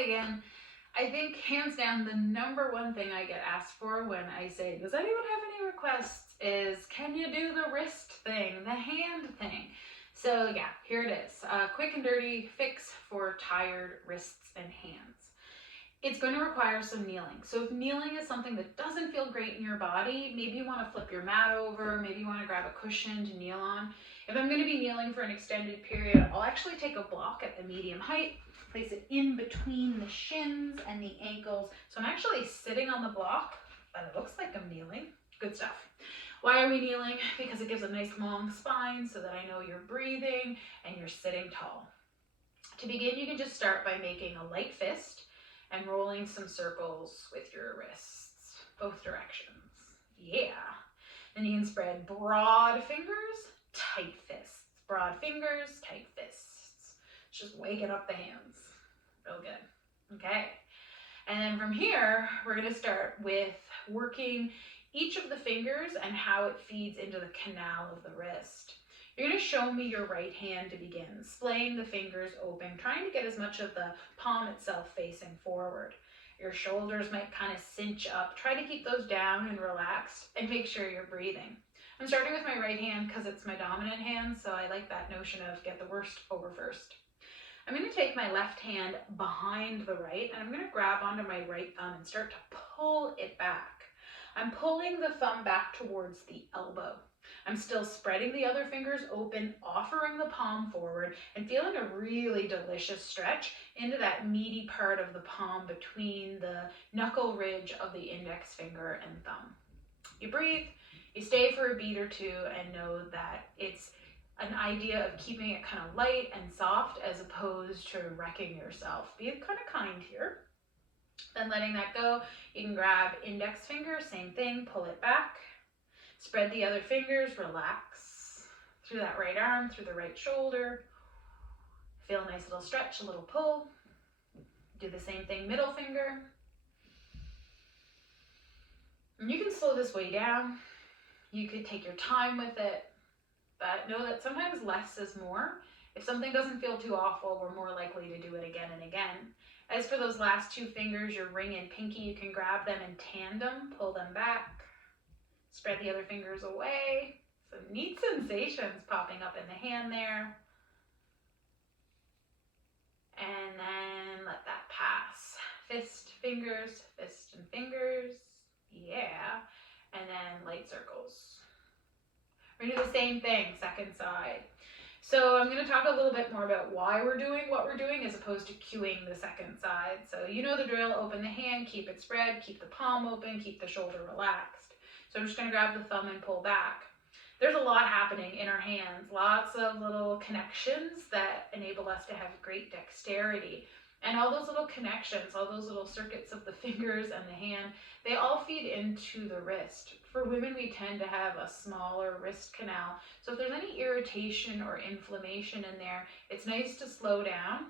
hi again. I think hands down the number one thing I get asked for when I say, does anyone have any requests, is can you do the wrist thing, the hand thing? So yeah, here it is. A quick and dirty fix for tired wrists and hands. It's going to require some kneeling. So if kneeling is something that doesn't feel great in your body, maybe you want to flip your mat over, maybe you want to grab a cushion to kneel on. If I'm going to be kneeling for an extended period, I'll actually take a block at the medium height, place it in between the shins and the ankles. So I'm actually sitting on the block, but it looks like I'm kneeling. Good stuff. Why are we kneeling? Because it gives a nice long spine so that I know you're breathing and you're sitting tall. To begin, you can just start by making a light fist and rolling some circles with your wrists, both directions. Yeah. Then you can spread broad fingers, tight fists. Broad fingers, tight fists. Just waking up the hands. Real good. Okay. And then from here, we're going to start with working each of the fingers and how it feeds into the canal of the wrist. You're going to show me your right hand to begin, splaying the fingers open, trying to get as much of the palm itself facing forward. Your shoulders might kind of cinch up. Try to keep those down and relaxed and make sure you're breathing. I'm starting with my right hand because it's my dominant hand, so I like that notion of get the worst over first. I'm going to take my left hand behind the right, and I'm going to grab onto my right thumb and start to pull it back. I'm pulling the thumb back towards the elbow. I'm still spreading the other fingers open, offering the palm forward, and feeling a really delicious stretch into that meaty part of the palm between the knuckle ridge of the index finger and thumb. You breathe, you stay for a beat or two, and know that it's an idea of keeping it kind of light and soft as opposed to wrecking yourself. Be kind of kind here. Then letting that go, you can grab index finger, same thing, pull it back. Spread the other fingers, relax through that right arm, through the right shoulder. Feel a nice little stretch, a little pull. Do the same thing, middle finger. And you can slow this way down. You could take your time with it, but know that sometimes less is more. If something doesn't feel too awful, we're more likely to do it again and again. As for those last two fingers, your ring and pinky, you can grab them in tandem, pull them back. Spread the other fingers away. Some neat sensations popping up in the hand there. And then let that pass. Fist, fingers, fist and fingers. Yeah. And then light circles. We're going to do the same thing, second side. So I'm going to talk a little bit more about why we're doing what we're doing as opposed to cueing the second side. So you know the drill, open the hand, keep it spread, keep the palm open, keep the shoulder relaxed. So I'm just going to grab the thumb and pull back. There's a lot happening in our hands, lots of little connections that enable us to have great dexterity. And all those little connections, all those little circuits of the fingers and the hand, they all feed into the wrist. For women, we tend to have a smaller wrist canal. So if there's any irritation or inflammation in there, it's nice to slow down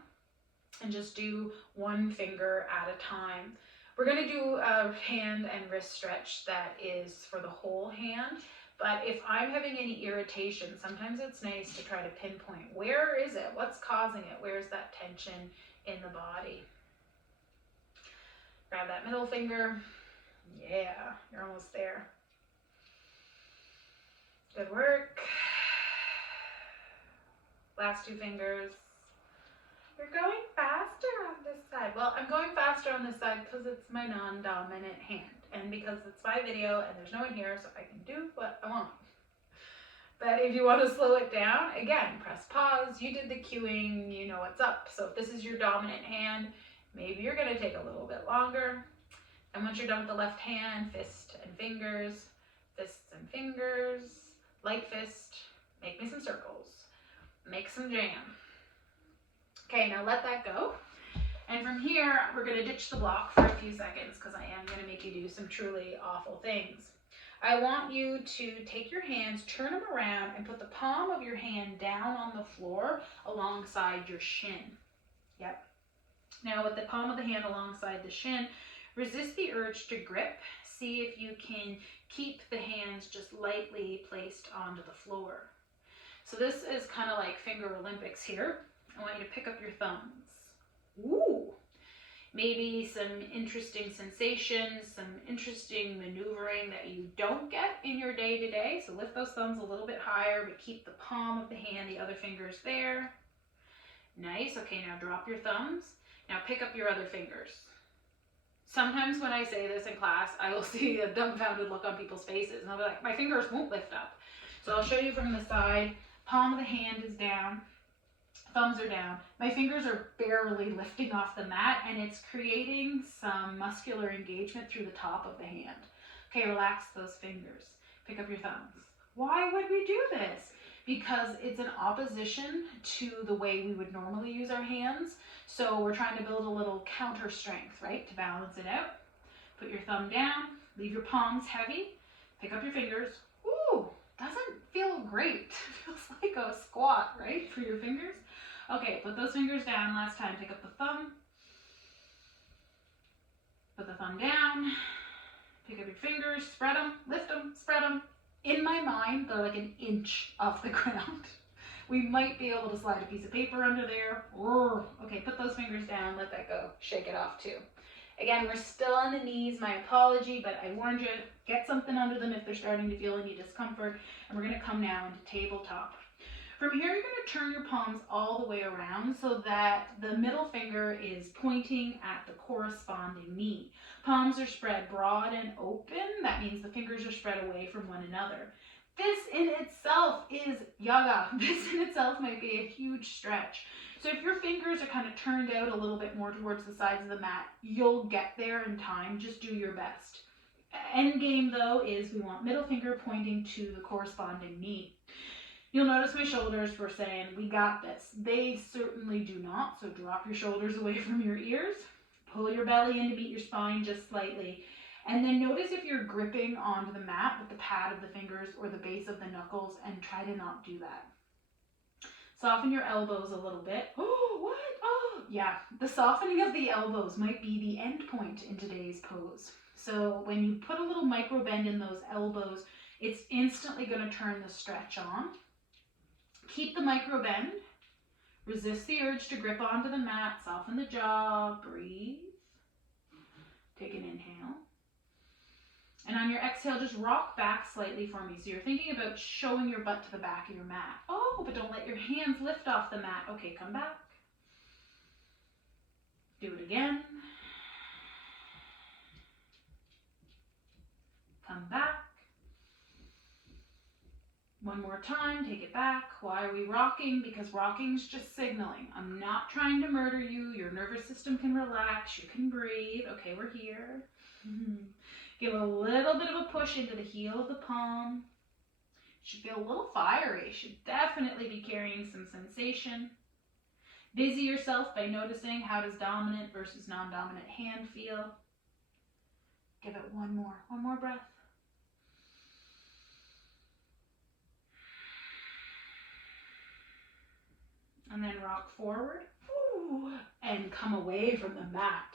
and just do one finger at a time. We're going to do a hand and wrist stretch that is for the whole hand, but if I'm having any irritation, sometimes it's nice to try to pinpoint where is it, what's causing it, where's that tension in the body. Grab that middle finger. Yeah, you're almost there. Good work. Last two fingers. You're going faster on this side. Well, I'm going faster on this side because it's my non-dominant hand and because it's my video and there's no one here, so I can do what I want. But if you want to slow it down, again, press pause. You did the cueing, you know what's up. So if this is your dominant hand, maybe you're going to take a little bit longer. And once you're done with the left hand, fist and fingers, fists and fingers, light fist, make me some circles, make some jam. Okay, now let that go. And from here, we're going to ditch the block for a few seconds because I am going to make you do some truly awful things. I want you to take your hands, turn them around, and put the palm of your hand down on the floor alongside your shin. Yep. Now with the palm of the hand alongside the shin, resist the urge to grip. See if you can keep the hands just lightly placed onto the floor. So this is kind of like finger Olympics here. I want you to pick up your thumbs. Ooh. maybe some interesting sensations, some interesting maneuvering that you don't get in your day-to-day. So lift those thumbs a little bit higher, but keep the palm of the hand, the other fingers there. Nice. Okay, now drop your thumbs. Now pick up your other fingers. Sometimes when I say this in class, I will see a dumbfounded look on people's faces, and I'll be like, my fingers won't lift up. So I'll show you from the side. Palm of the hand is down. Thumbs are down. My fingers are barely lifting off the mat, and it's creating some muscular engagement through the top of the hand. Okay, relax those fingers. Pick up your thumbs. Why would we do this? Because it's an opposition to the way we would normally use our hands. So we're trying to build a little counter strength, right, to balance it out. Put your thumb down, leave your palms heavy, pick up your fingers. Ooh, doesn't feel great. Feels like a squat, right, for your fingers. Okay, put those fingers down. Last time, pick up the thumb. Put the thumb down. Pick up your fingers, spread them, lift them, spread them. In my mind, they're like an inch off the ground. We might be able to slide a piece of paper under there. Okay, put those fingers down, let that go. Shake it off too. Again, we're still on the knees, my apology, but I warned you, get something under them if they're starting to feel any discomfort. And we're gonna come now into tabletop. From here, you're gonna turn your palms all the way around so that the middle finger is pointing at the corresponding knee. Palms are spread broad and open. That means the fingers are spread away from one another. This in itself is yoga. This in itself might be a huge stretch. So if your fingers are kind of turned out a little bit more towards the sides of the mat, you'll get there in time. Just do your best. End game though is we want middle finger pointing to the corresponding knee. You'll notice my shoulders were saying, we got this. They certainly do not, so drop your shoulders away from your ears. Pull your belly in to meet your spine just slightly. And then notice if you're gripping onto the mat with the pad of the fingers or the base of the knuckles, and try to not do that. Soften your elbows a little bit. Oh, what? Oh, yeah. The softening of the elbows might be the end point in today's pose. So when you put a little micro bend in those elbows, it's instantly going to turn the stretch on. Keep the micro bend. Resist the urge to grip onto the mat. Soften the jaw. Breathe. Take an inhale. And on your exhale, just rock back slightly for me. So you're thinking about showing your butt to the back of your mat. Oh, but don't let your hands lift off the mat. Okay, come back. Do it again. Come back. One more time, take it back. Why are we rocking? Because rocking is just signaling. I'm not trying to murder you. Your nervous system can relax. You can breathe. Okay, we're here. Give a little bit of a push into the heel of the palm. Should feel a little fiery. Should definitely be carrying some sensation. Busy yourself by noticing how does dominant versus non-dominant hand feel. Give it one more breath. And then rock forward. Ooh, and come away from the mat.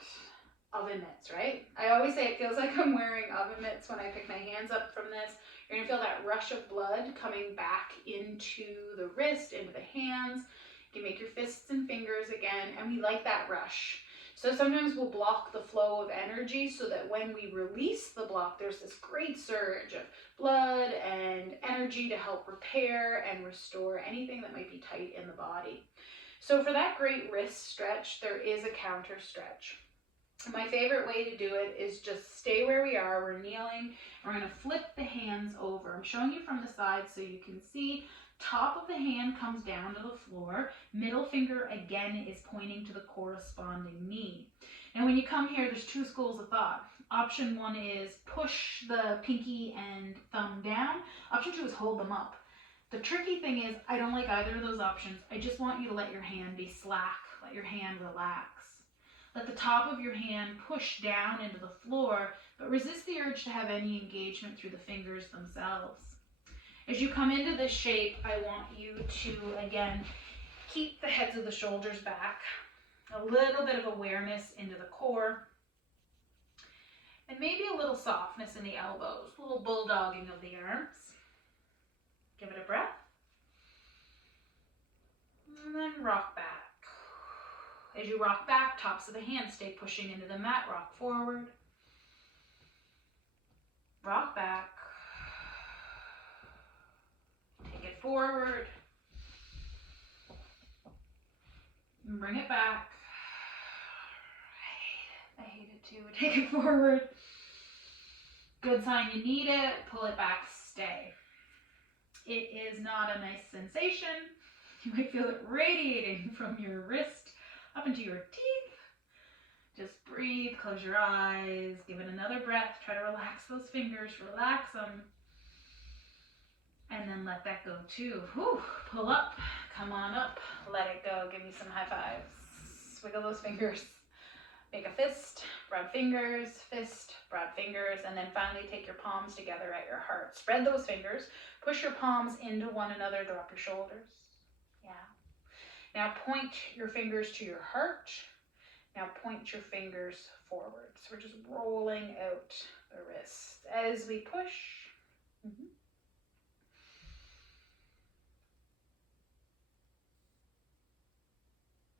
Oven mitts, right? I always say it feels like I'm wearing oven mitts when I pick my hands up from this. You're gonna feel that rush of blood coming back into the wrist, into the hands. You can make your fists and fingers again, and we like that rush. So sometimes we'll block the flow of energy so that when we release the block, there's this great surge of blood and energy to help repair and restore anything that might be tight in the body. So for that great wrist stretch, there is a counter stretch. My favorite way to do it is just stay where we are. We're kneeling. We're going to flip the hands over. I'm showing you from the side so you can see. Top of the hand comes down to the floor. Middle finger again is pointing to the corresponding knee. And when you come here, there's two schools of thought. Option one is push the pinky and thumb down. Option two is hold them up. The tricky thing is I don't like either of those options. I just want you to let your hand be slack. Let your hand relax. Let the top of your hand push down into the floor, but resist the urge to have any engagement through the fingers themselves. As you come into this shape, I want you to, again, keep the heads of the shoulders back. A little bit of awareness into the core. And maybe a little softness in the elbows, a little bulldogging of the arms. Give it a breath. And then rock back. As you rock back, tops of the hands stay pushing into the mat. Rock forward. Rock back. Take it forward. And bring it back. I hate it too. Take it forward. Good sign you need it. Pull it back. Stay. It is not a nice sensation. You might feel it radiating from your wrist up into your teeth. Just breathe, close your eyes, give it another breath. Try to relax those fingers, relax them. And then let that go too. Whew. Pull up, come on up, let it go. Give me some high fives. Wiggle those fingers. Make a fist, broad fingers, fist, broad fingers, and then finally take your palms together at your heart. Spread those fingers, push your palms into one another, drop your shoulders. Yeah. Now point your fingers to your heart. Now point your fingers forward. So we're just rolling out the wrist as we push.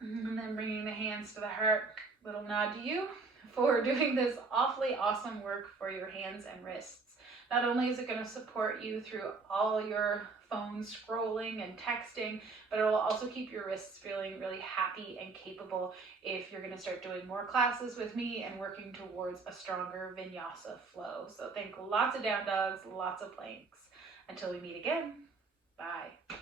And then bringing the hands to the heart. Little nod to you for doing this awfully awesome work for your hands and wrists. Not only is it going to support you through all your phone scrolling and texting, but it will also keep your wrists feeling really happy and capable if you're going to start doing more classes with me and working towards a stronger vinyasa flow. So think lots of down dogs, lots of planks. Until we meet again, bye.